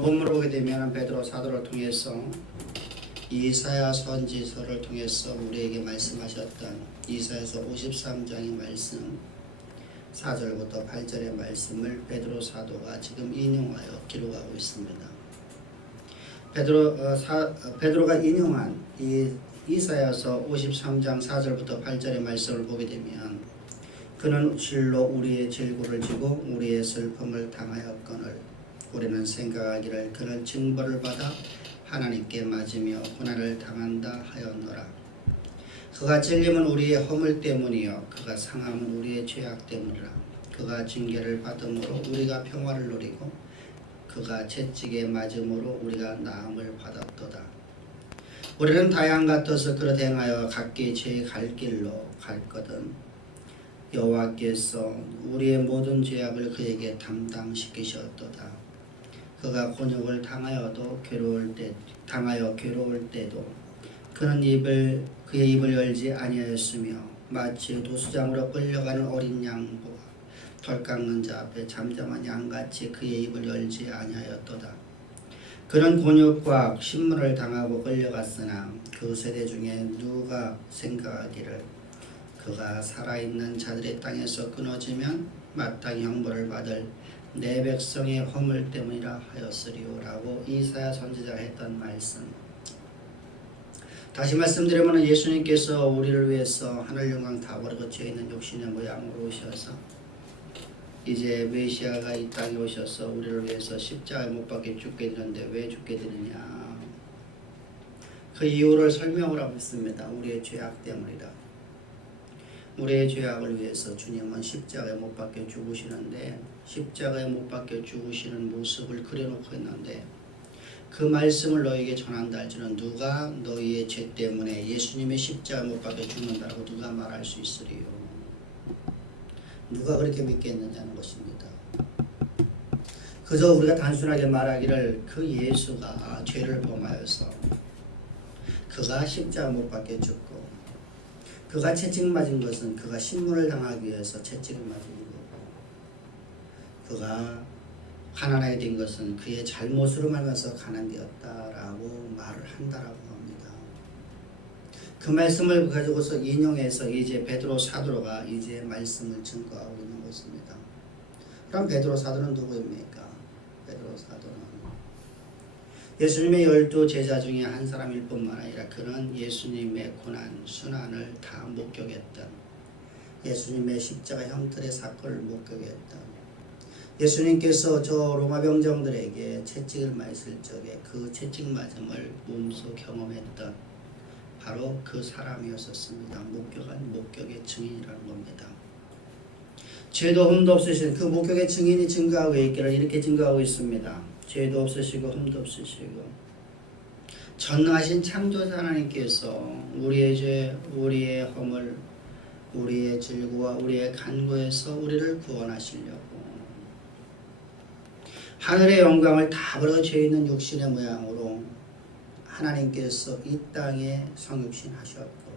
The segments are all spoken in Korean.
본문을 보게 되면 베드로 사도를 통해서 이사야 선지서를 통해서 우리에게 말씀하셨던 이사야서 53장의 말씀 4절부터 8절의 말씀을 베드로 사도가 지금 인용하여 기록하고 있습니다. 베드로가 인용한 이 이사야서 53장 4절부터 8절의 말씀을 보게 되면 그는 실로 우리의 질고를 지고 우리의 슬픔을 당하였거늘 우리는 생각하기를 그는 징벌을 받아 하나님께 맞으며 고난을 당한다 하였노라. 그가 찔림은 우리의 허물 때문이요 그가 상함은 우리의 죄악 때문이라. 그가 징계를 받음으로 우리가 평화를 누리고 그가 채찍에 맞음으로 우리가 나음을 받았도다. 우리는 다양 같아서 그릇 행하여 각기 제 갈 길로 갔거든 여호와께서 우리의 모든 죄악을 그에게 담당시키셨도다. 그가 곤욕을 당하여 괴로울 때도 그는 그의 입을 열지 아니하였으며 마치 도수장으로 끌려가는 어린 양보가 덜 깎는 자 앞에 잠잠한 양같이 그의 입을 열지 아니하였도다. 그는 곤욕과 신문을 당하고 끌려갔으나 그 세대 중에 누가 생각하기를 그가 살아있는 자들의 땅에서 끊어지면 마땅히 형벌을 받을 내 백성의 허물 때문이라 하였으리오라고 이사야 선지자가 했던 말씀. 다시 말씀드리면 예수님께서 우리를 위해서 하늘 영광 다 버리고 죄 있는 육신의 모양으로 오셔서 이제 메시아가 이 땅에 오셔서 우리를 위해서 십자가에 못 박혀 죽게 되는데 왜 죽게 되느냐, 그 이유를 설명을 하고 있습니다. 우리의 죄악 때문이다. 우리의 죄악을 위해서 주님은 십자가에 못 박혀 죽으시는데 십자가에 못 박혀 죽으시는 모습을 그려놓고 있는데 그 말씀을 너에게 전한다 할지는 누가 너희의 죄 때문에 예수님의 십자가에 못 박혀 죽는다고 누가 말할 수 있으리요. 누가 그렇게 믿겠느냐는 것입니다. 그저 우리가 단순하게 말하기를 그 예수가 죄를 범하여서 그가 십자가 못 박혀 죽고 그가 채찍 맞은 것은 그가 신문을 당하기 위해서 채찍을 맞은 거고 그가 가난하게 된 것은 그의 잘못으로 말면서 가난되었다라고 말을 한다라고 합니다. 그 말씀을 가지고서 인용해서 이제 베드로 사도가 이제 말씀을 증거하고 있는 것입니다. 그럼 베드로 사도는 누구입니까? 베드로 사도는 예수님의 12 제자 중에 한 사람일 뿐만 아니라 그는 예수님의 고난, 순환을 다 목격했던, 예수님의 십자가 형틀의 사건을 목격했던, 예수님께서 저 로마 병정들에게 채찍을 맞을 적에 그 채찍 맞음을 몸소 경험했던 바로 그 사람이었었습니다. 목격한 목격의 증인이라는 겁니다. 죄도 흠도 없으신 그 목격의 증인이 증거하고 있기를 이렇게 증거하고 있습니다. 죄도 없으시고 흠도 없으시고 전능하신 창조자 하나님께서 우리의 죄, 우리의 허물, 우리의 질고와 우리의 간고에서 우리를 구원하시려고 하늘의 영광을 다 버려 죄 있는 육신의 모양으로 하나님께서 이 땅에 성육신 하셨고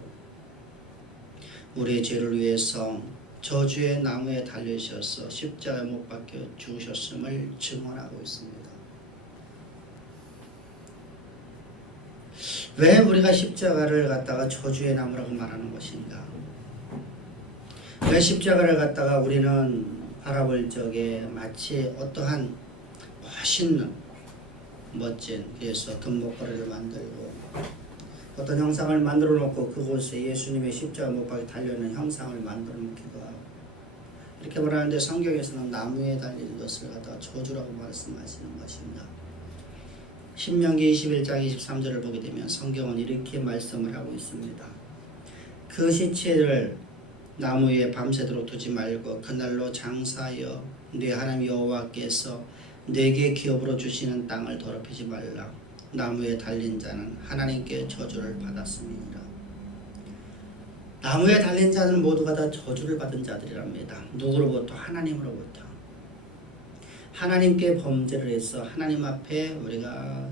우리의 죄를 위해서 저주의 나무에 달리셔서 십자가에 못 박혀 죽으셨음을 증언하고 있습니다. 왜 우리가 십자가를 갖다가 저주의 나무라고 말하는 것인가? 왜 십자가를 갖다가 우리는 바라볼 적에 마치 어떠한 멋있는 멋진, 그래서 금목걸이를 만들고 어떤 형상을 만들어 놓고 그곳에 예수님의 십자가 못 박혀 달려있는 형상을 만들어 놓기도 하고 이렇게 말하는데 성경에서는 나무에 달린 것을 갖다가 저주라고 말씀하시는 것입니다. 신명기 21장 23절을 보게 되면 성경은 이렇게 말씀을 하고 있습니다. 그 시체를 나무 위에 밤새도록 두지 말고 그날로 장사하여 네 하나님 여호와께서 내게 기업으로 주시는 땅을 더럽히지 말라. 나무에 달린 자는 하나님께 저주를 받았음이니라. 나무에 달린 자는 모두가 다 저주를 받은 자들이랍니다. 누구로부터? 하나님으로부터. 하나님께 범죄를 해서 하나님 앞에 우리가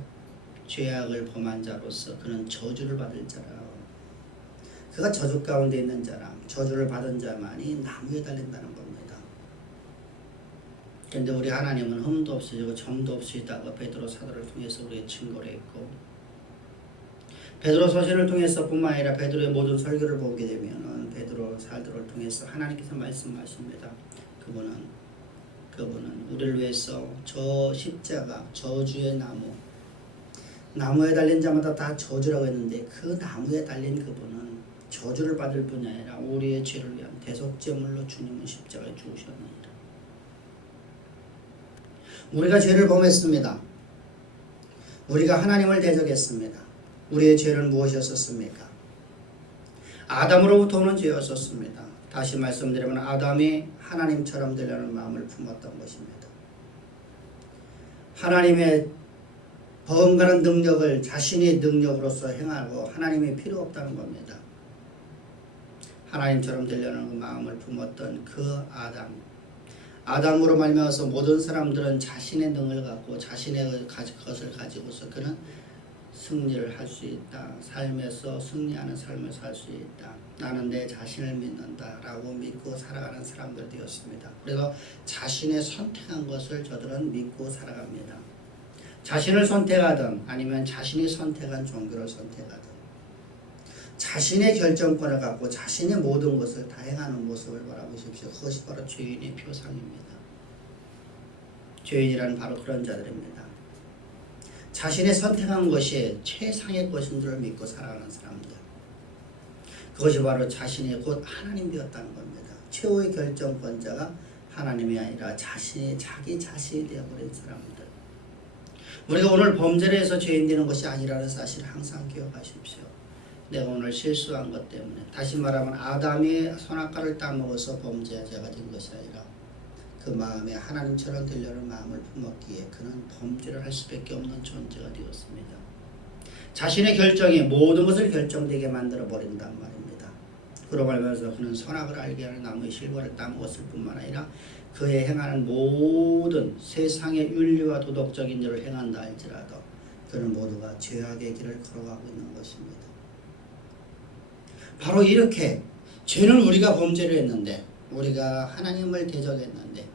죄악을 범한 자로서 그는 저주를 받을 자라. 그가 저주 가운데 있는 자라. 저주를 받은 자만이 나무에 달린다는 겁니다. 그런데 우리 하나님은 흠도 없으시고 점도 없으시다고 베드로 사도를 통해서 우리의 증거를 했고, 베드로 서신을 통해서 뿐만 아니라 베드로의 모든 설교를 보게 되면은 베드로 사도를 통해서 하나님께서 말씀하십니다. 그분은 우리를 위해서 저 십자가, 저주의 나무에 달린 자마다 다 저주라고 했는데, 그 나무에 달린 그분은 저주를 받을 뿐이 아니라 우리의 죄를 위한 대속제물로 주님은 십자가에 죽으셨느니라. 우리가 죄를 범했습니다. 우리가 하나님을 대적했습니다. 우리의 죄는 무엇이었습니까? 아담으로부터 오는 죄였었습니다. 다시 말씀드리면 아담이 하나님처럼 되려는 마음을 품었던 것입니다. 하나님의 버금가는 능력을 자신의 능력으로서 행하고 하나님이 필요 없다는 겁니다. 하나님처럼 되려는 그 마음을 품었던 그 아담으로 말미암아서 모든 사람들은 자신의 능을 갖고 자신의 것을 가지고서 그는 승리를 할 수 있다. 삶에서 승리하는 삶을 살 수 있다. 나는 내 자신을 믿는다 라고 믿고 살아가는 사람들 되었습니다. 그래서 자신의 선택한 것을 저들은 믿고 살아갑니다. 자신을 선택하든 아니면 자신이 선택한 종교를 선택하든 자신의 결정권을 갖고 자신의 모든 것을 다 행하는 모습을 바라보십시오. 그것이 바로 죄인의 표상입니다. 죄인이란 바로 그런 자들입니다. 자신의 선택한 것이 최상의 것인 줄 믿고 살아가는 사람들. 그것이 바로 자신의 곧 하나님 되었다는 겁니다. 최후의 결정권자가 하나님이 아니라 자기 자신이 되어버린 사람들. 우리가 오늘 범죄를 해서 죄인 되는 것이 아니라는 사실을 항상 기억하십시오. 내가 오늘 실수한 것 때문에, 다시 말하면 아담이 선악과를 따먹어서 범죄자가 된 것이 아니라 그 마음에 하나님처럼 되려는 마음을 품었기에 그는 범죄를 할 수밖에 없는 존재가 되었습니다. 자신의 결정이 모든 것을 결정되게 만들어 버린단 말입니다. 그러고 말면서 그는 선악을 알게 하는 나무의 실과를 따먹었을 뿐만 아니라 그의 행하는 모든 세상의 윤리와 도덕적인 일을 행한다 할지라도 그는 모두가 죄악의 길을 걸어가고 있는 것입니다. 바로 이렇게 죄는 우리가 범죄를 했는데, 우리가 하나님을 대적했는데,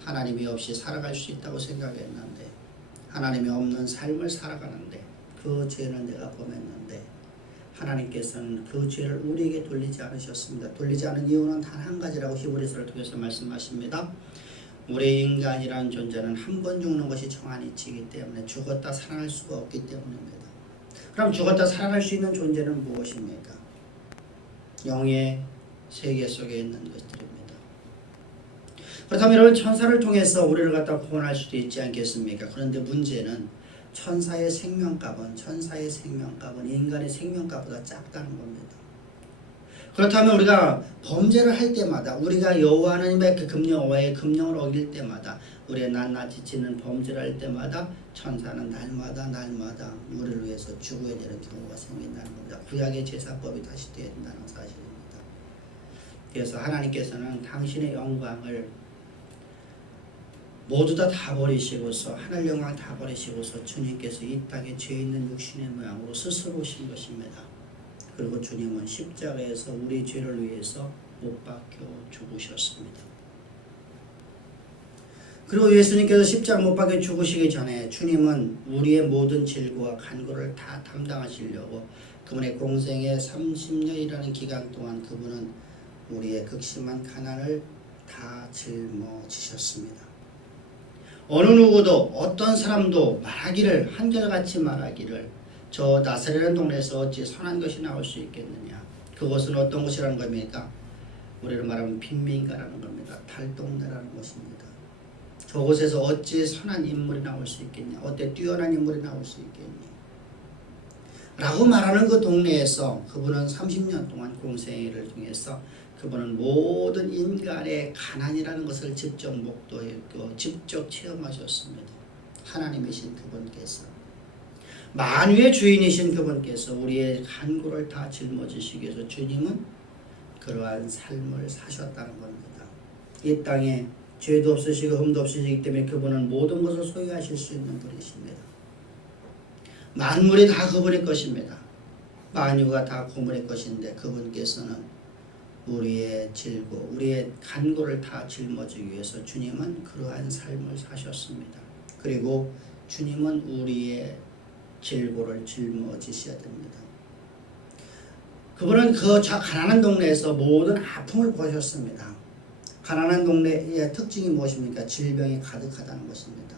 하나님이 없이 살아갈 수 있다고 생각했는데, 하나님이 없는 삶을 살아가는데, 그 죄는 내가 범했는데 하나님께서는 그 죄를 우리에게 돌리지 않으셨습니다. 돌리지 않은 이유는 단 한 가지라고 히브리서를 통해서 말씀하십니다. 우리 인간이라는 존재는 한 번 죽는 것이 정한 이치이기 때문에 죽었다 살아날 수가 없기 때문입니다. 그럼 죽었다 살아날 수 있는 존재는 무엇입니까? 영의 세계 속에 있는 것들입니다. 그렇다면 여러분, 천사를 통해서 우리를 갖다 구원할 수도 있지 않겠습니까? 그런데 문제는 천사의 생명값은 인간의 생명값보다 작다는 겁니다. 그렇다면 우리가 범죄를 할 때마다, 우리가 여호와 하나님의 그 금령와의 금령을 어길 때마다, 우리의 낱낱이 짓는 범죄를 할 때마다 천사는 날마다 우리를 위해서 죽어야 되는 경우가 생긴다는 겁니다. 구약의 제사법이 다시 되어야 된다는 사실입니다. 그래서 하나님께서는 당신의 영광을 모두 다 버리시고서, 하늘 영광 다 버리시고서 주님께서 이 땅에 죄 있는 육신의 모양으로 스스로 오신 것입니다. 그리고 주님은 십자가에서 우리 죄를 위해서 못 박혀 죽으셨습니다. 그리고 예수님께서 십자가 못 박혀 죽으시기 전에 주님은 우리의 모든 질고와 간고를 다 담당하시려고 그분의 공생의 30년이라는 기간 동안 그분은 우리의 극심한 가난을 다 짊어지셨습니다. 어느 누구도, 어떤 사람도 말하기를, 한결같이 말하기를, 저 나사렛이라는 동네에서 어찌 선한 것이 나올 수 있겠느냐. 그것은 어떤 곳이라는 겁니까? 우리를 말하면 빈민가라는 겁니다. 달동네라는 것입니다. 저곳에서 어찌 선한 인물이 나올 수 있겠냐. 어때 뛰어난 인물이 나올 수 있겠냐. 라고 말하는 그 동네에서 그분은 30년 동안 공생애를 통해서 그분은 모든 인간의 가난이라는 것을 직접 목도했고 직접 체험하셨습니다. 하나님이신 그분께서, 만유의 주인이신 그분께서 우리의 간고를 다 짊어지시기 위해서 주님은 그러한 삶을 사셨다는 겁니다. 이 땅에 죄도 없으시고 흠도 없으시기 때문에 그분은 모든 것을 소유하실 수 있는 분이십니다. 만물이 다 그분의 것입니다. 만유가 다 그분의 것인데 그분께서는 우리의 질고 우리의 간고를 다 짊어지기 위해서 주님은 그러한 삶을 사셨습니다. 그리고 주님은 우리의 질고를 짊어지셔야 됩니다. 그분은 그 저 가난한 동네에서 모든 아픔을 보셨습니다. 가난한 동네의 특징이 무엇입니까? 질병이 가득하다는 것입니다.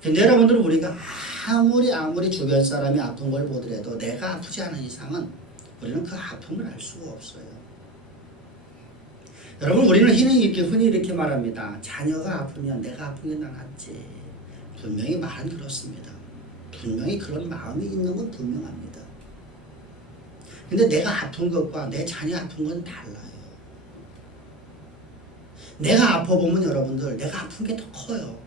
근데 여러분들 우리가 아무리 주변 사람이 아픈 걸 보더라도 내가 아프지 않은 이상은 우리는 그 아픔을 알 수가 없어요. 여러분 우리는 흔히 이렇게 말합니다. 자녀가 아프면 내가 아픈 게 낫지. 분명히 말은 그렇습니다. 분명히 그런 마음이 있는 건 분명합니다. 근데 내가 아픈 것과 내 자녀 아픈 건 달라요. 내가 아파보면 여러분들 내가 아픈 게 더 커요.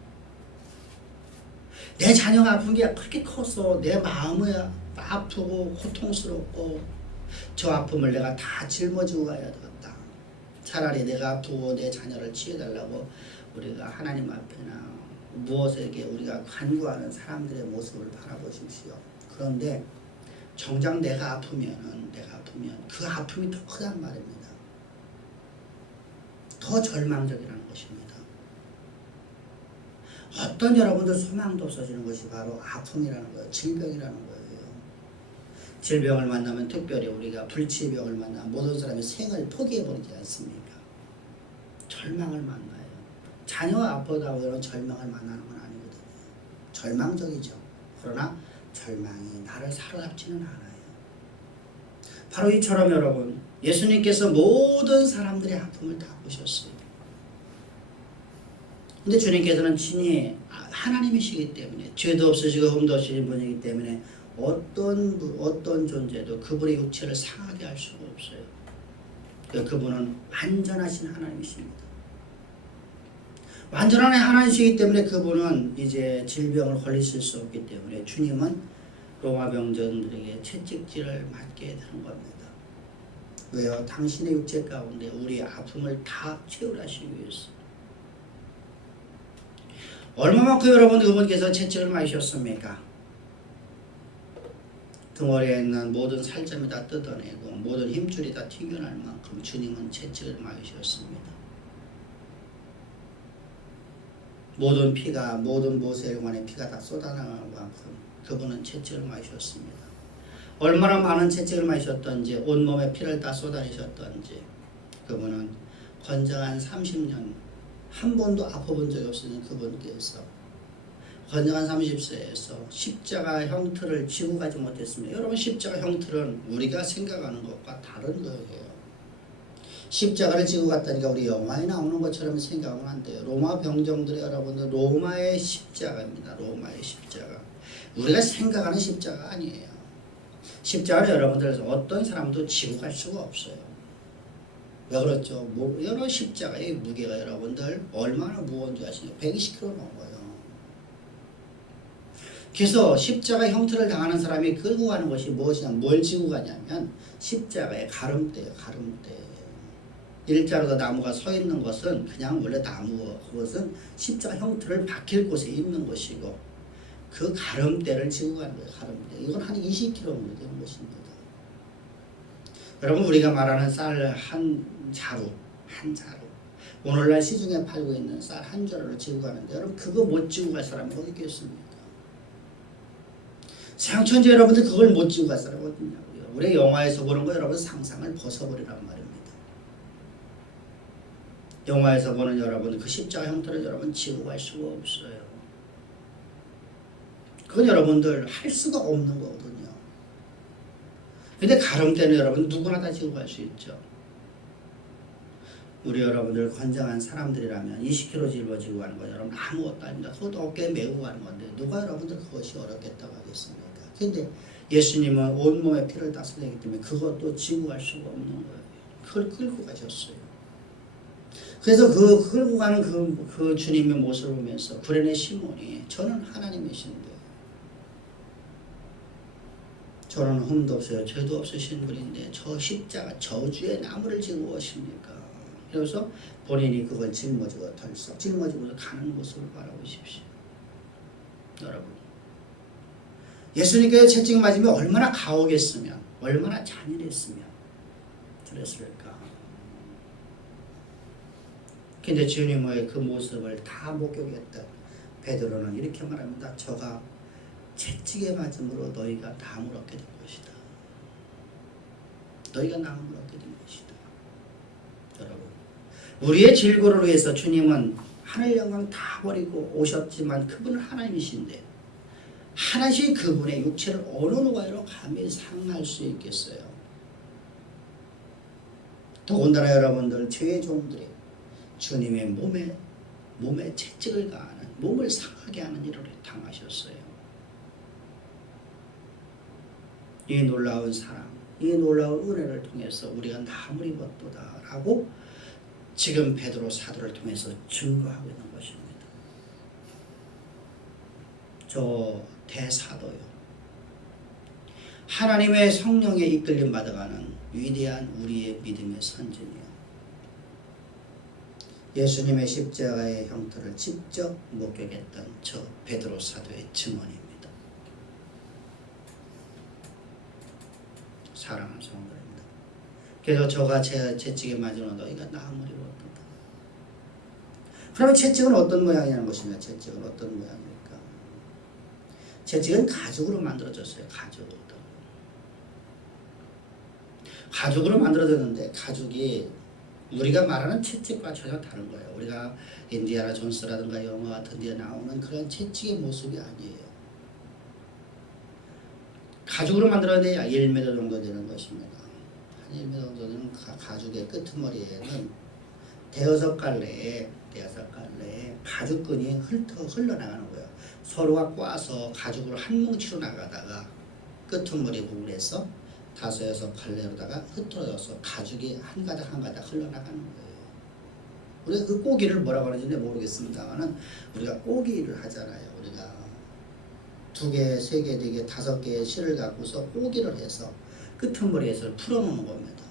내 자녀가 아픈 게 그렇게 커서 내 마음이 아프고 고통스럽고 저 아픔을 내가 다 짊어지고 가야 되겠다. 차라리 내가 아프고 내 자녀를 치유해달라고 우리가 하나님 앞에나 무엇에게 우리가 간구하는 사람들의 모습을 바라보십시오. 그런데 정작 내가 아프면 그 아픔이 더 크단 말입니다. 더 절망적이라는 것입니다. 어떤 여러분들 소망도 없어지는 것이 바로 아픔이라는 거예요. 질병이라는 거예요. 질병을 만나면 특별히 우리가 불치병을 만나면 모든 사람이 생을 포기해버리지 않습니까? 절망을 만나요. 자녀가 아프다고 여러분 절망을 만나는 건 아니거든요. 절망적이죠. 그러나 절망이 나를 사로잡지는 않아요. 바로 이처럼 여러분 예수님께서 모든 사람들의 아픔을 다 보셨어요. 근데 주님께서는 친히 하나님이시기 때문에 죄도 없으시고 흠도 없으신 분이기 때문에 어떤 존재도 그분의 육체를 상하게 할 수가 없어요. 그분은 완전하신 하나님이십니다. 완전한 하나님이시기 때문에 그분은 이제 질병을 걸리실 수 없기 때문에 주님은 로마 병정들에게 채찍질을 맞게 되는 겁니다. 왜요? 당신의 육체 가운데 우리의 아픔을 다 채울하시기 위해서. 얼마만큼 여러분 그분께서 채찍을 맞으셨습니까? 등허리에 있는 모든 살점이 다 뜯어내고 모든 힘줄이 다 튕겨날 만큼 주님은 채찍을 맞으셨습니다. 모든 피가 모든 모세혈관의 피가 다 쏟아나갈 만큼 그분은 채찍을 맞으셨습니다. 얼마나 많은 채찍을 맞으셨던지 온몸에 피를 다 쏟아내셨던지 그분은 건장한 30년 한 번도 아파본 적이 없으신 그분께서 건장한 30세에서 십자가 형틀을 지고 가지 못했습니다. 여러분 십자가 형틀은 우리가 생각하는 것과 다른 거예요. 십자가를 지고 갔다니까 우리 영화에 나오는 것처럼 생각하면 안 돼요. 로마 병정들이 여러분들 로마의 십자가입니다. 로마의 십자가. 우리가 생각하는 십자가 아니에요. 십자가를 여러분들 어떤 사람도 지고 갈 수가 없어요. 왜 그렇죠? 여러 십자가의 무게가 여러분들 얼마나 무거운지 아시죠? 120kg 넘어요. 그래서 십자가 형태를 당하는 사람이 끌고 가는 것이 무엇이냐? 뭘 지고 가냐면 십자가의 가름대예요. 가름대. 일자로 나무가 서 있는 것은 그냥 원래 나무고 그것은 십자가 형태를 박힐 곳에 있는 것이고 그 가름대를 지고 가는 거예요. 가름대. 이건 한 20kg 되는 것입니다. 여러분 우리가 말하는 쌀 한 자루 오늘날 시중에 팔고 있는 쌀 한 자루를 지고 가는데 여러분 그거 못 지고 갈 사람이 어디 있겠습니까? 생천지 여러분들 그걸 못 지고 갈 사람이 어디 있냐고요. 우리 영화에서 보는 거 여러분 상상을 벗어버리란 말입니다. 영화에서 보는 여러분 그 십자가 형태를 여러분 지고 갈 수가 없어요. 그건 여러분들 할 수가 없는 거거든요. 근데 가름대는 여러분 누구나 다 지고 갈 수 있죠. 우리 여러분들 건장한 사람들이라면 20kg 짊어지고 가는 거 여러분 아무것도 아닙니다. 그것도 어깨에 메고 가는 건데 누가 여러분들 그것이 어렵겠다고 하겠습니까? 근데 예수님은 온몸에 피를 다 쏟았기 때문에 그것도 지고 갈 수가 없는 거예요. 그걸 끌고 가셨어요. 그래서 그 끌고 가는 그 주님의 모습을 보면서 구레네 시몬이 저는 하나님이신데 저는 흠도 없어요. 죄도 없으신 분인데 저 십자가 저주의 나무를 지고 오십니까? 그래서 본인이 그걸 짊어지고 덜썩 짊어지고 가는 모습을 바라보십시오. 여러분 예수님께서 채찍 맞으면 얼마나 가혹했으면 얼마나 잔인했으면 그랬을까? 근데 주님의 그 모습을 다 목격했던 베드로는 이렇게 말합니다. 저가 채찍에 맞음으로 너희가 나음을 얻게 된 것이다. 너희가 나음을 얻게 된 것이다. 여러분, 우리의 질고를 위해서 주님은 하늘 영광 다 버리고 오셨지만 그분은 하나님이신데 하나님 그분의 육체를 어느 누가로 감히 상할 수 있겠어요? 더군다나 여러분들 죄의 종들이 주님의 몸에 채찍을 가하는, 몸을 상하게 하는 일을 당하셨어요. 이 놀라운 사랑, 이 놀라운 은혜를 통해서 우리가 나음을 입었도다 라고 지금 베드로 사도를 통해서 증거하고 있는 것입니다. 저 대사도요, 하나님의 성령에 이끌림 받아가는 위대한 우리의 믿음의 선진이요, 예수님의 십자가의 형태를 직접 목격했던 저 베드로 사도의 증언입니다. 사랑하는 성도입니다. 그래서 저가 채찍에 맞으면 너희가 나음을 입었다. 그러면 채찍은 어떤 모양이냐는 것입니다. 채찍은 어떤 모양입니까? 채찍은 가죽으로 만들어졌어요. 가죽으로 만들어졌는데 가죽이 우리가 말하는 채찍과 전혀 다른 거예요. 우리가 인디아나 존스라든가 영화 같은 데 나오는 그런 채찍의 모습이 아니에요. 가죽으로 만들어야 1m 정도 되는 것입니다. 한 1m 정도 되는 가죽의 끄트머리에는 대여섯 갈래에 가죽끈이 흘러나가는 거예요. 서로가 꽈서 가죽으로 한 뭉치로 나가다가 끄트머리 부분에서 5, 6 갈래로다가 흐트러져서 가죽이 한 가닥 한 가닥 흘러나가는 거예요. 우리가 그 꼬기를 뭐라고 하는지 모르겠습니다만은 우리가 꼬기를 하잖아요. 우리가 2개, 3개, 4개, 5개의 실을 갖고서 꼬기를 해서 끄트머리에서 풀어놓는 겁니다.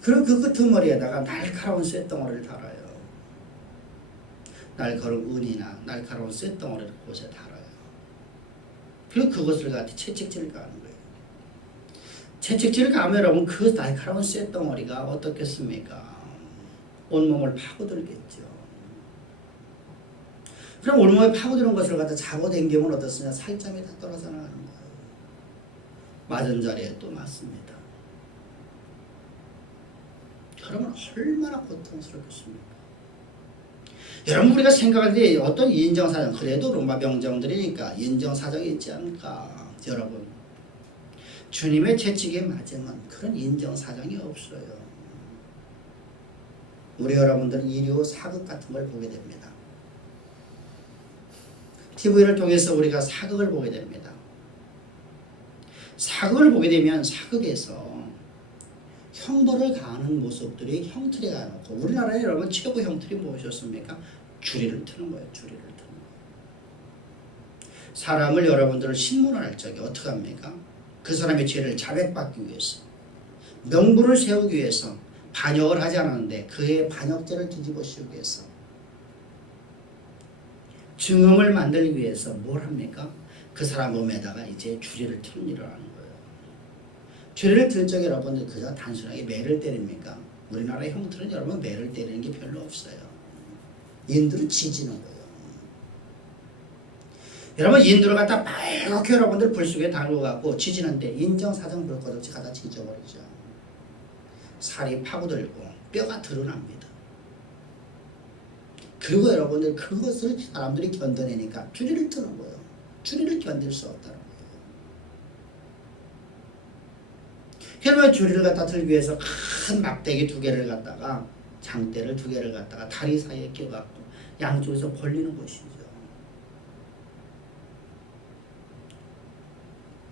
그럼 그 끄트머리에다가 날카로운 쇳덩어리를 달아요. 날카로운 은이나 날카로운 쇳덩어리를 그곳에 달아요. 그리고 그것을 갖다 채찍질을 가는 거예요. 채찍질을 가면 여러분 그 날카로운 쇳덩어리가 어떻겠습니까? 온몸을 파고들겠죠. 그럼 온몸에 파고드는 것을 갖다 잡아당기면 어떻습니까? 살점이 다 떨어져 나가는 거예요. 맞은 자리에 또 맞습니다. 여러분 얼마나 고통스럽겠습니까? 여러분 우리가 생각할 때 어떤 인정사정, 그래도 로마 병정들이니까 인정사정이 있지 않을까? 여러분 주님의 채찍에 맞으면 그런 인정사정이 없어요. 우리 여러분들은 일요 사극 같은 걸 보게 됩니다. TV를 통해서 우리가 사극을 보게 됩니다. 사극을 보게 되면 사극에서 형벌을 가하는 모습들이 형틀에 가놓고, 우리나라에 여러분 최고 형틀이 무엇이었습니까? 주리를 트는 거예요. 주리를 트는 거예요. 사람을 여러분들을 신문할 적에 어떻게 합니까? 그 사람의 죄를 자백받기 위해서, 명분을 세우기 위해서 반역을 하지 않았는데 그의 반역죄를 뒤집어 씌우기 위해서, 증언을 만들기 위해서 뭘 합니까? 그 사람 몸에다가 이제 주리를 트는 일을 하는 거예요. 주리를 들 적에 여러분들 그저 단순하게 매를 때립니까? 우리나라의 형틀은 여러분 매를 때리는 게 별로 없어요. 인두를 지지는 거예요. 여러분 인두를 갖다 빨갛게 여러분들 불 속에 담궈갖고 지지는데 인정사정 볼 것 없이 갖다 지져버리죠. 살이 파고들고 뼈가 드러납니다. 그리고 여러분들 그것을 사람들이 견뎌내니까 주리를 트는 거예요. 주리를 견딜 수 없다는 거예요. 그러면 주리를 갖다 들기 위해서 큰 막대기 2개를 갖다가, 장대를 2개를 갖다가 다리 사이에 껴갖고 양쪽에서 벌리는 것이죠.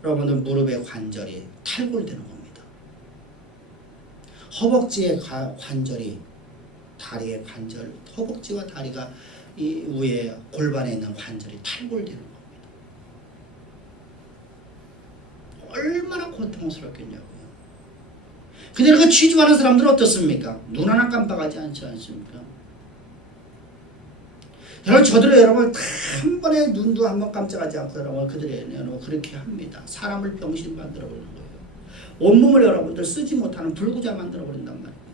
여러분들 무릎의 관절이 탈골되는 겁니다. 허벅지의 관절이, 다리의 관절, 허벅지와 다리가 이 위에 골반에 있는 관절이 탈골되는 겁니다. 얼마나 고통스럽겠냐고요. 근데 그 취조하는 사람들은 어떻습니까? 눈 하나 깜빡하지 않지 않습니까? 여러분 한 번에 눈도 한번 깜짝하지 않고 여러분 그들이 그렇게 합니다. 사람을 병신 만들어 버리는 거예요. 온몸을 여러분들 쓰지 못하는 불구자 만들어버린단 말입니다.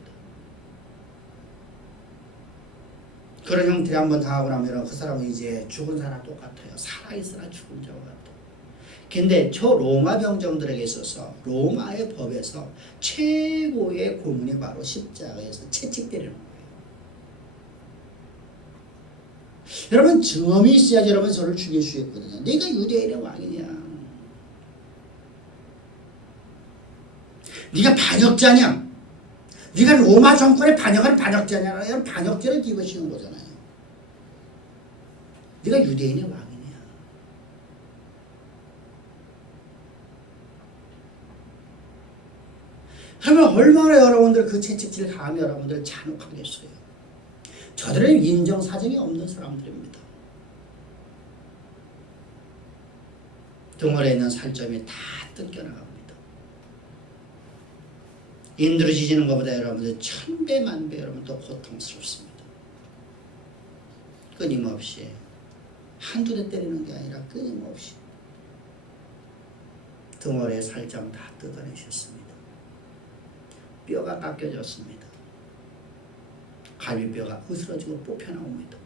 그런 형태를 한번 당하고 나면 그 사람은 이제 죽은 사람 똑같아요. 살아있으나 죽은 자와 같아요. 근데 저 로마 병정들에게 있어서 로마의 법에서 최고의 고문이 바로 십자가에서 채찍 때리는 거예요. 여러분 증언이 있어야지 여러분 저를 죽일 수 있거든요. 네가 유대인의 왕이냐? 네가 반역자냐? 네가 로마 정권의 반역한 반역자냐? 이런 반역죄를 뒤집어씌운 거잖아요. 네가 유대인의 왕이냐? 그러면 얼마나 여러분들 그 채찍질 감히 여러분들 잔혹하겠어요. 저들은 인정사정이 없는 사람들입니다. 등월에 있는 살점이 다 뜯겨나갑니다. 인두러지는 것보다 여러분들 천배 만배 여러분 더 고통스럽습니다. 끊임없이 한두 대 때리는 게 아니라 끊임없이 등월에 살점 다 뜯어내셨습니다. 뼈가 깎여졌습니다. 갈비뼈가 으스러지고 뽑혀나옵니다.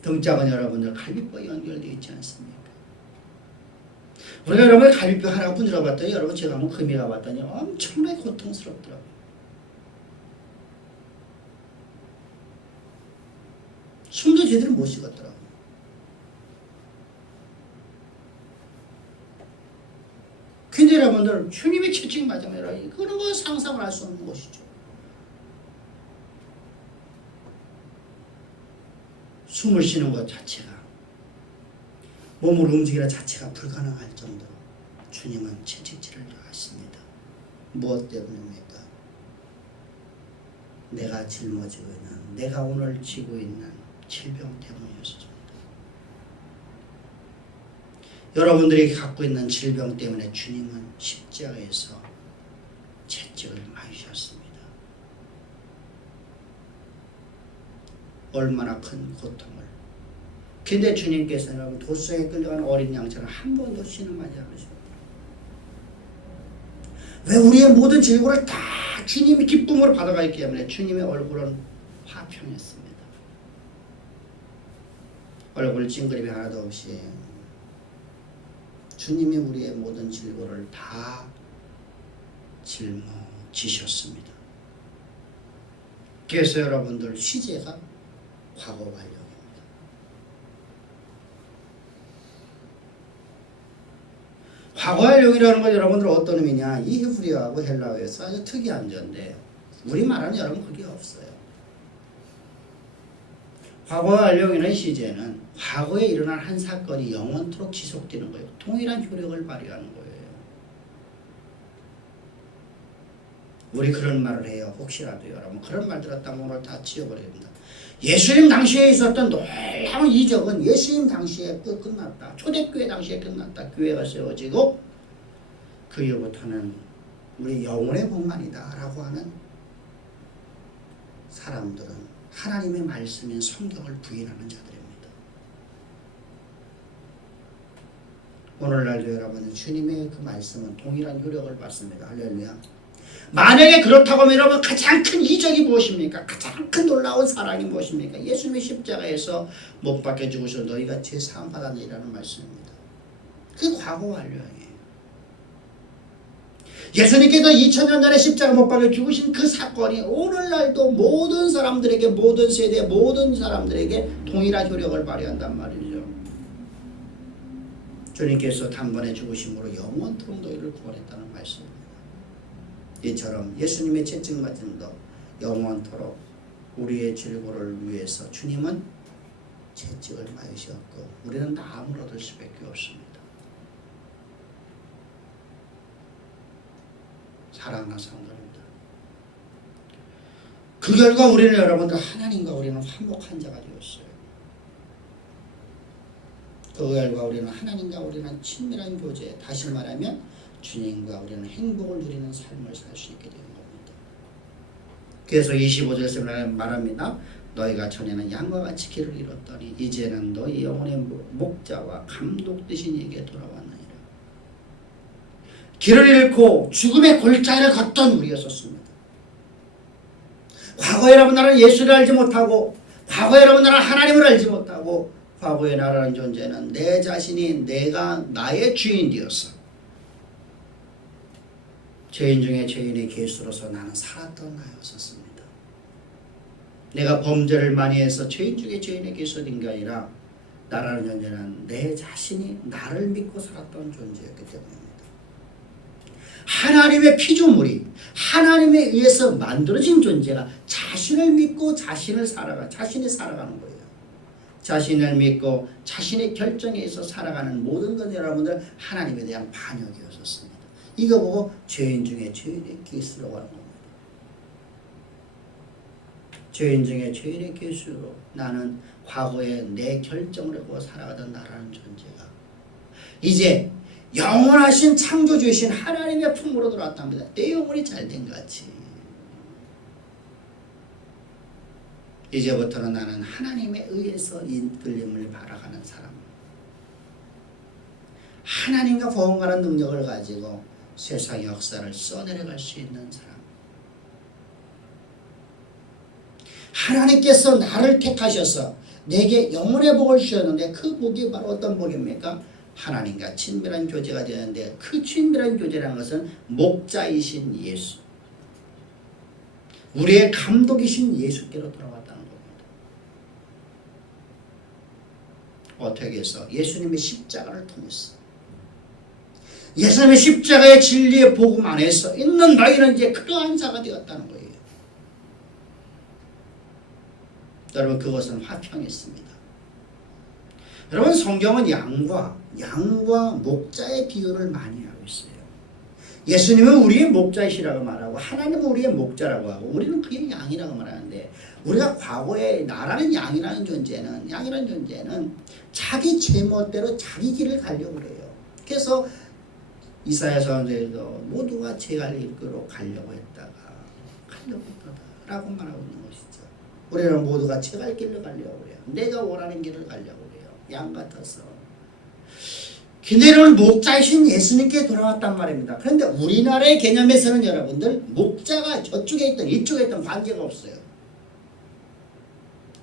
등짝은 여러분들 갈비뼈 연결되어 있지 않습니까? 우리가 여러분의 갈비뼈 하나 분들어 봤더니 여러분 제가 한번 금이 가봤더니 엄청나게 고통스럽더라고요. 숨도 제대로 못 쉬겠더라고요. 근데 여러분들 주님의 채찍 맞으면 그런 건 상상을 할 수 없는 것이죠. 숨을 쉬는 것 자체가 몸을 움직이는 자체가 불가능할 정도로 주님은 채찍질을 하십니다. 무엇 때문입니까? 내가 짊어지고 있는 내가 오늘 지고 있는 질병 때문이었습니다. 여러분들이 갖고 있는 질병 때문에 주님은 십자가에서 채찍을 맞으셨습니다. 얼마나 큰 고통을. 근데 주님께서는 도성에 끌려가는 어린 양처럼 한 번도 신음하지 않으셨다. 왜 우리의 모든 질고를 다 주님이 기쁨으로 받아가기 때문에 주님의 얼굴은 화평했습니다. 얼굴 찡그림이 하나도 없이 주님이 우리의 모든 질고를 다 짊어지셨습니다. 그래서 여러분들 시제가 과거 완료입니다. 과거 완료이라는 건 여러분들 어떤 의미냐? 이 히브리어하고 헬라어에서 아주 특이한 건데 우리말은 여러분 그게 없어요. 과거 완료이는 시제는 과거에 일어난 한 사건이 영원토록 지속되는 거예요. 동일한 효력을 발휘하는 거예요. 우리 그런 말을 해요. 혹시라도 여러분 그런 말 들었다면 오늘 다 지워버립니다. 예수님 당시에 있었던 놀라운 이적은 예수님 당시에 끝났다. 초대교회 당시에 끝났다. 교회가 세워지고 그 이후부터는 우리 영혼의 복만이다 라고 하는 사람들은 하나님의 말씀인 성경을 부인하는 자들입니다. 오늘날도 여러분 주님의 그 말씀은 동일한 효력을 받습니다. 할렐루야. 만약에 그렇다고 하면 여러분 가장 큰 이적이 무엇입니까? 가장 큰 놀라운 사랑이 무엇입니까? 예수님의 십자가에서 못 박혀 죽으셔서 너희가 제 사함 받았느니라는 말씀입니다. 그게 과거 완료예요. 예수님께서 2000년 전에 십자가 못 박혀 죽으신 그 사건이 오늘날도 모든 사람들에게 모든 세대 모든 사람들에게 동일한 효력을 발휘한단 말이죠. 주님께서 단번에 죽으심으로 영원토록 너희를 구원했다는 말씀입니다. 이처럼 예수님의 채찍 맞음도 영원토록 우리의 질고를 위해서 주님은 채찍을 맞으셨고 우리는 나음을 얻을 수밖에 없습니다. 사랑하는 성도님들, 그 결과 우리는 여러분들 하나님과 우리는 화목한 자가 되었어요. 그 결과 우리는 하나님과 우리는 친밀한 교제, 다시 말하면 주님과 우리는 행복을 누리는 삶을 살 수 있게 되는 겁니다. 그래서 25절에서 말합니다. 너희가 전에는 양과 같이 길을 잃었더니 이제는 너희 영혼의 목자와 감독 되신 이에게 돌아왔느니라. 길을 잃고 죽음의 골짜기를 걷던 우리였었습니다. 과거에 여러분 나라는 예수를 알지 못하고, 과거에 여러분 나라는 하나님을 알지 못하고, 과거에 나라는 존재는 내 자신이 내가 나의 주인 되었어. 죄인 중에 죄인의 개수로서 나는 살았던 나였었습니다. 내가 범죄를 많이 해서 죄인 중에 죄인의 개수가 된 게 아니라 나라는 존재는 내 자신이 나를 믿고 살았던 존재였기 때문입니다. 하나님의 피조물이 하나님에 의해서 만들어진 존재가 자신을 믿고 자신이 살아가는 거예요. 자신을 믿고 자신의 결정에 의해서 살아가는 모든 것 여러분들 하나님에 대한 반역이었습니다. 이거 보고 죄인 중에 죄인의 개수라고 하는 겁니다. 죄인 중에 죄인의 개수로 나는 과거에 내 결정을 하고 살아가던 나라는 존재가 이제 영원하신 창조주이신 하나님의 품으로 들어왔답니다. 내 영혼이 잘된 것 같이. 이제부터는 나는 하나님에 의해서 이끌림을 바라가는 사람. 하나님과 보험하는 능력을 가지고 세상의 역사를 써내려갈 수 있는 사람. 하나님께서 나를 택하셔서 내게 영혼의 복을 주셨는데 그 복이 바로 어떤 복입니까? 하나님과 친밀한 교제가 되는데 그 친밀한 교제라는 것은 목자이신 예수, 우리의 감독이신 예수께로 돌아왔다는 겁니다. 어떻게 해서? 예수님의 십자가를 통해서. 예수님의 십자가의 진리의 복음 안에서 있는 너희는 이제 그러한 자가 되었다는 거예요. 여러분, 그것은 화평했습니다. 여러분, 성경은 양과 목자의 비유를 많이 하고 있어요. 예수님은 우리의 목자이시라고 말하고 하나님은 우리의 목자라고 하고 우리는 그의 양이라고 말하는데, 우리가 과거에 나라는 양이라는 존재는 자기 제멋대로 자기 길을 가려고 그래요. 그래서 이사야 선지자도 모두가 제 갈 길로 가려고 했다가 라고 말하고 있는 것이죠. 우리는 모두가 제 갈 길로 가려고 해요. 내가 원하는 길을 가려고 해요. 양 같아서. 근데 여러분, 목자이신 예수님께 돌아왔단 말입니다. 그런데 우리나라의 개념에서는 여러분들 목자가 저쪽에 있던 이쪽에 있던 관계가 없어요.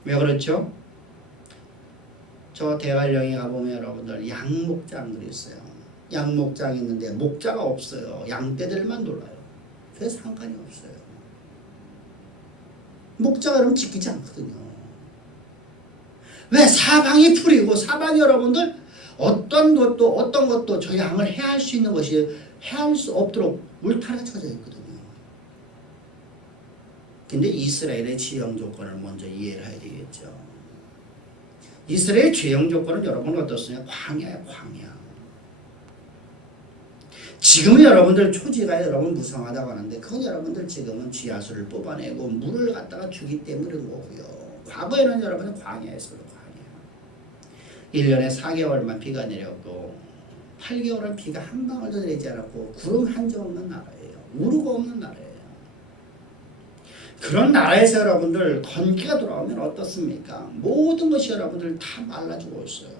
왜 그렇죠? 저 대관령에 가보면 여러분들 양목장들이 있어요. 양목장이 있는데 목자가 없어요. 양떼들만 놀아요. 그래서 상관이 없어요. 목자가 여러분 지키지 않거든요. 왜? 사방이 풀이고 사방이 여러분들 어떤 것도 저 양을 해할 수 있는 것이 해할 수 없도록 울타리가 쳐져 있거든요. 근데 이스라엘의 지형 조건을 먼저 이해를 해야 되겠죠. 이스라엘의 지형 조건은 여러분 어떻습니까? 광야예요, 광야. 지금은 여러분들 초지가 여러분 무성하다고 하는데 그건 여러분들 지금은 지하수를 뽑아내고 물을 갖다가 주기 때문인 거고요. 과거에는 여러분은 광야에서도 광야. 1년에 4개월만 비가 내렸고 8개월은 비가 한 방울도 내리지 않았고 구름 한 점 없는 나라예요. 우루가 없는 나라예요. 그런 나라에서 여러분들 건기가 돌아오면 어떻습니까? 모든 것이 여러분들 다 말라지고 있어요.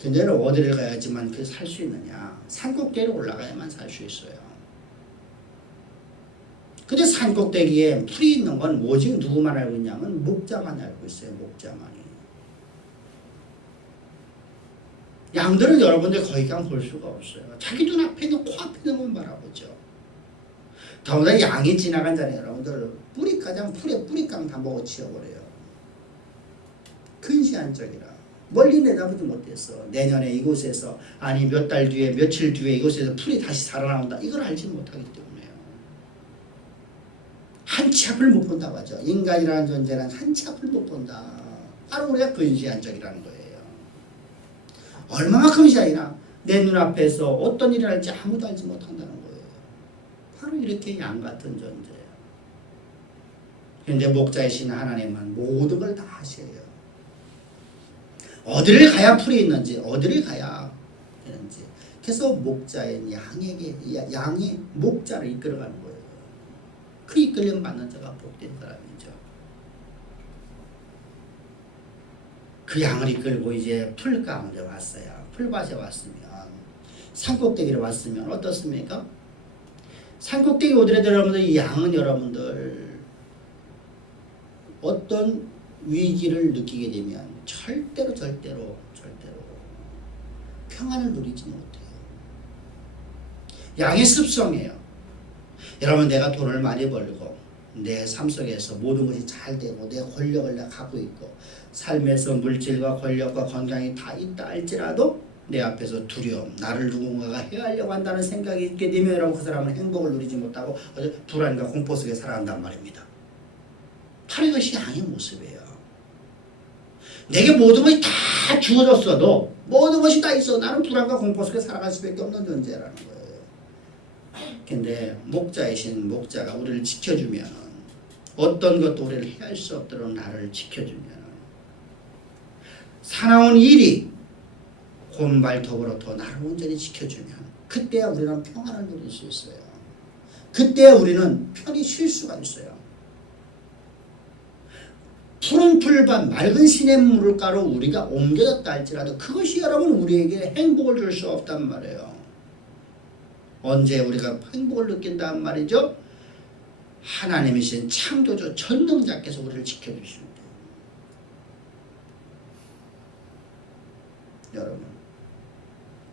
근데 어디를 가야지만 그 살 수 있느냐? 산꼭대기로 올라가야만 살 수 있어요. 근데 산꼭대기에 풀이 있는 건 오직 누구만 알고 있냐면 목자만 알고 있어요. 목자만이. 양들은 여러분들 거기 가면 볼 수가 없어요. 자기 눈앞에 있는 코앞에 있는 건 바라보죠. 더구나 양이 지나간 자리에 여러분들 뿌리가장 뿌리깡 다 먹어 치워버려요. 근시안적이라. 멀리 내다보지 못했어. 내년에 이곳에서 아니 몇 달 뒤에 며칠 뒤에 이곳에서 풀이 다시 살아나온다. 이걸 알지 못하기 때문에요. 한 치 앞을 못 본다고 하죠. 인간이라는 존재는 한 치 앞을 못 본다. 바로 우리가 근시안적이라는 거예요. 얼마나 근시안이나 내 눈앞에서 어떤 일을 할지 아무도 알지 못한다는 거예요. 바로 이렇게 양 같은 존재예요. 그런데 목자이신 하나님은 모든 걸 다 하셔요. 어디를 가야 풀이 있는지, 어디를 가야 되는지. 그래서 목자인 양이 목자를 이끌어가는 거예요. 그 이끌림 받는 자가 복된 사람이죠. 그 양을 이끌고 이제 풀 가운데 왔어요. 풀밭에 왔으면, 산꼭대기로 왔으면 어떻습니까? 산꼭대기 오더라도 여러분들, 이 양은 여러분들 어떤 위기를 느끼게 되면 절대로 평안을 누리지 못해요. 양의 습성이에요. 여러분, 내가 돈을 많이 벌고 내 삶 속에서 모든 것이 잘 되고 내 권력을 내가 갖고 있고 삶에서 물질과 권력과 건강이 다 있다 할지라도 내 앞에서 두려움, 나를 누군가가 해하려고 한다는 생각이 있게 되면 여러분, 그 사람은 행복을 누리지 못하고 불안과 공포 속에 살아간단 말입니다. 바로 이것이 양의 모습이에요. 내게 모든 것이 다 주어졌어도, 모든 것이 다 있어 나는 불안과 공포 속에 살아갈 수밖에 없는 존재라는 거예요. 근데 목자이신 목자가 우리를 지켜주면, 어떤 것도 우리를 해할 수 없도록 나를 지켜주면, 사나운 일이 곤발톱으로부터 나를 온전히 지켜주면, 그때야 우리는 평안을 누릴 수 있어요. 그때야 우리는 편히 쉴 수가 있어요. 푸른 풀밭 맑은 시냇물가로 우리가 옮겨졌다 할지라도 그것이 여러분 우리에게 행복을 줄 수 없단 말이에요. 언제 우리가 행복을 느낀단 말이죠? 하나님이신 창조주 전능자께서 우리를 지켜주시는 거예요. 여러분,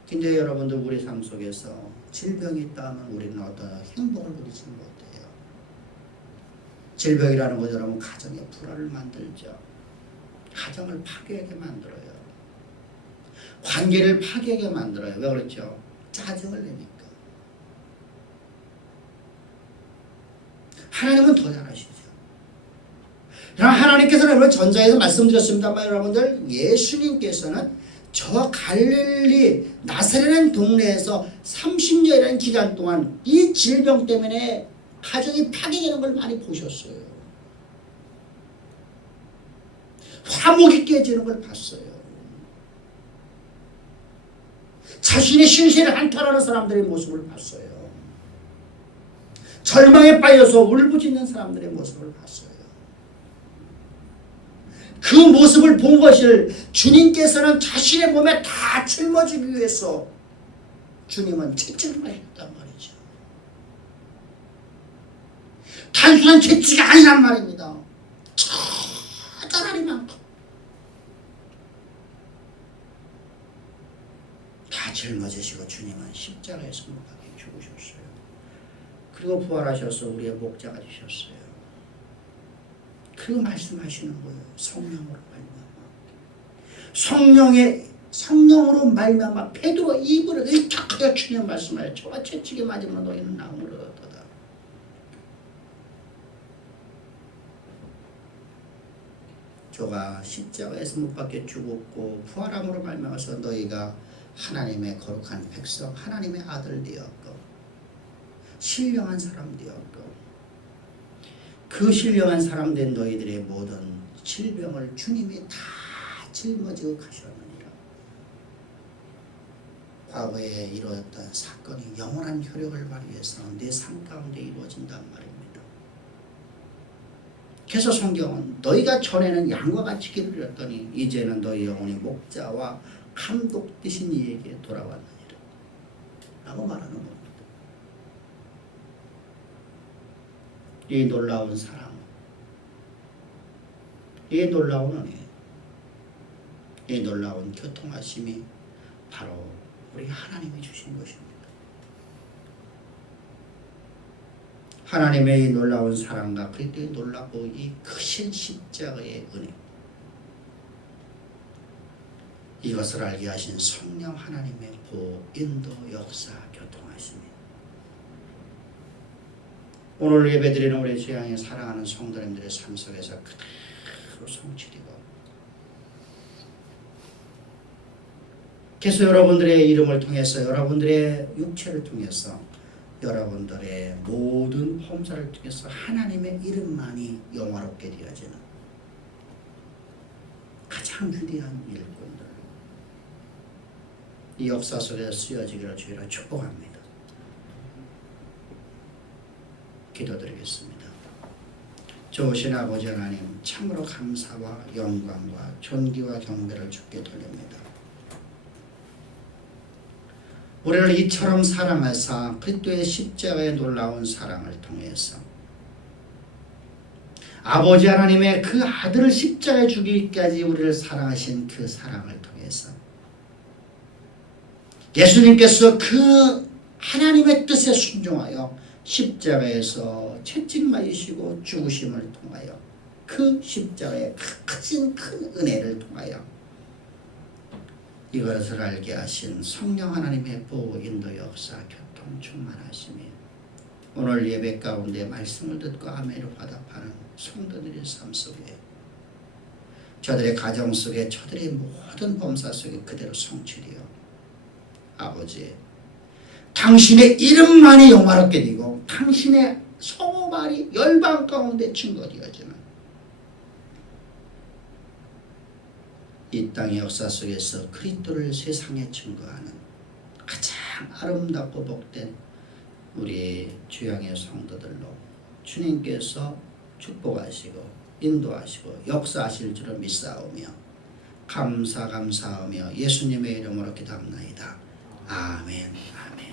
근데 여러분들 우리 삶 속에서 질병이 있다 하면 우리는 어떤 행복을 누리지 못해요. 질병이라는 것 여러분, 가정에 불화를 만들죠. 가정을 파괴하게 만들어요. 관계를 파괴하게 만들어요. 왜 그렇죠? 짜증을 내니까. 하나님은 더 잘하시죠. 하나님께서는 여러분, 전자에서 말씀드렸습니다만 여러분들, 예수님께서는 저 갈릴리 나사렛 동네에서 30년이라는 기간 동안 이 질병 때문에 가정이 파괴되는 걸 많이 보셨어요. 화목이 깨지는 걸 봤어요. 자신의 신세를 한탄하는 사람들의 모습을 봤어요. 절망에 빠져서 울부짖는 사람들의 모습을 봤어요. 그 모습을 본 것을 주님께서는 자신의 몸에 다 짊어지기 위해서 주님은 채찍을 하셨단 말이죠. 단순한 채찍이 아니란 말입니다. 처절하리만큼 다 짊어지시고 주님은 십자가에서 못 박혀 죽으셨어요. 그리고 부활하셔서 우리의 목자가 되셨어요. 그거 말씀하시는 거예요. 성령으로 말미암아. 성령으로 말미암아 베드로 입을 일탁하여 주님 말씀하여 저와 채찍에 맞으면 너희는 나음으로 얻었다. 저가 십자가에서 못 박혀 죽었고 부활함으로 말미암아서 너희가 하나님의 거룩한 백성, 하나님의 아들 되었고 신령한 사람 되었고, 그 신령한 사람 된 너희들의 모든 질병을 주님이 다 짊어지고 가셨느니라. 과거에 이루어졌던 사건이 영원한 효력을 발휘해서 내 삶 가운데 이루어진단 말입니다. 그래서 성경은 너희가 전에는 양과 같이 길을 잃었더니 이제는 너희 영혼이 목자와 감독 되신 이에게 돌아왔느니라 라고 말하는 겁니다. 이 놀라운 사랑, 이 놀라운 은혜, 이 놀라운 교통하심이 바로 우리 하나님이 주신 것입니다. 하나님의 이 놀라운 사랑과 그리스도의 놀라고 이 크신 십자가의 은혜, 이것을 알게 하신 성령 하나님의 보호, 인도, 역사, 교통하심이 오늘 예배드리는 우리 주양에 사랑하는 성도님들의 삶 속에서 그대로 성취되고, 계속 여러분들의 이름을 통해서, 여러분들의 육체를 통해서, 여러분들의 모든 범사를 통해서 하나님의 이름만이 영화롭게 되어지는 가장 위대한 일꾼들, 이 역사 속에 쓰여지기를 주의로 축복합니다. 기도드리겠습니다. 좋으신 아버지 하나님, 참으로 감사와 영광과 존귀와 경배를 주께 돌립니다. 우리를 이처럼 사랑하사 그리스도의 십자가의 놀라운 사랑을 통해서 아버지 하나님의 그 아들을 십자가에 죽이기까지 우리를 사랑하신 그 사랑을 통해서 예수님께서 그 하나님의 뜻에 순종하여 십자가에서 채찍 맞으시고 죽으심을 통하여 그 십자가의 크신 큰 은혜를 통하여 이것을 알게 하신 성령 하나님의 보호 인도 역사 교통 충만하시며 오늘 예배 가운데 말씀을 듣고 아멘으로 화답하는 성도들의 삶 속에 저들의 가정 속에 저들의 모든 범사 속에 그대로 성취되어 아버지 당신의 이름만이 영화롭게 되고 당신의 성호말이 열방 가운데 증거되어지는 이 땅의 역사 속에서 그리스도를 세상에 증거하는 가장 아름답고 복된 우리 주양의 성도들로 주님께서 축복하시고 인도하시고 역사하실 줄을 믿사오며 감사하며 예수님의 이름으로 기도합나이다. 아멘. 아멘.